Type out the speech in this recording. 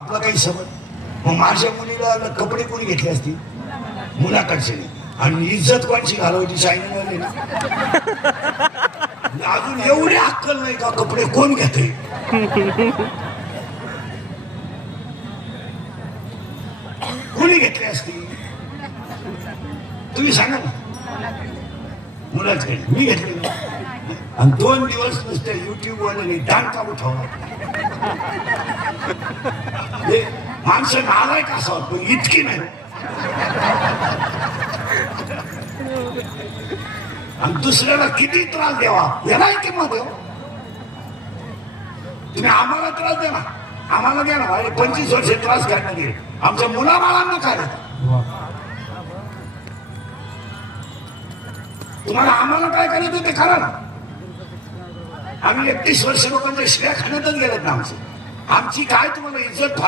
आपला काही समज मग माझ्या मुलीला कपडे कोणी घेतले असतील मुलाकडचे आणि इज्जत कोणची घालवायची शाईन अजून एवढी अक्कल नाही का कपडे कोण घेते कोणी घेतले असतील तुम्ही सांगा ना मुलाचे मी घेतले आणि 2 दिवस नुसते युट्यूब वाले दांडका उठवला माणसं नालाय का असं वाटतं इतकी नाही आणि दुसऱ्याला किती त्रास द्यावा याला किंमत देऊ तुम्ही आम्हाला त्रास द्या ना आम्हाला द्या ना 25 वर्ष त्रास घ्यायला गेले आमच्या मुलाबाळांना काय तुम्हाला आम्हाला काय करायचं ते करा ना आम्ही 31 वर्ष लोकांच्या शिव्या खाण्यातच गेलेत ना आमची काय तुम्हाला इज्जत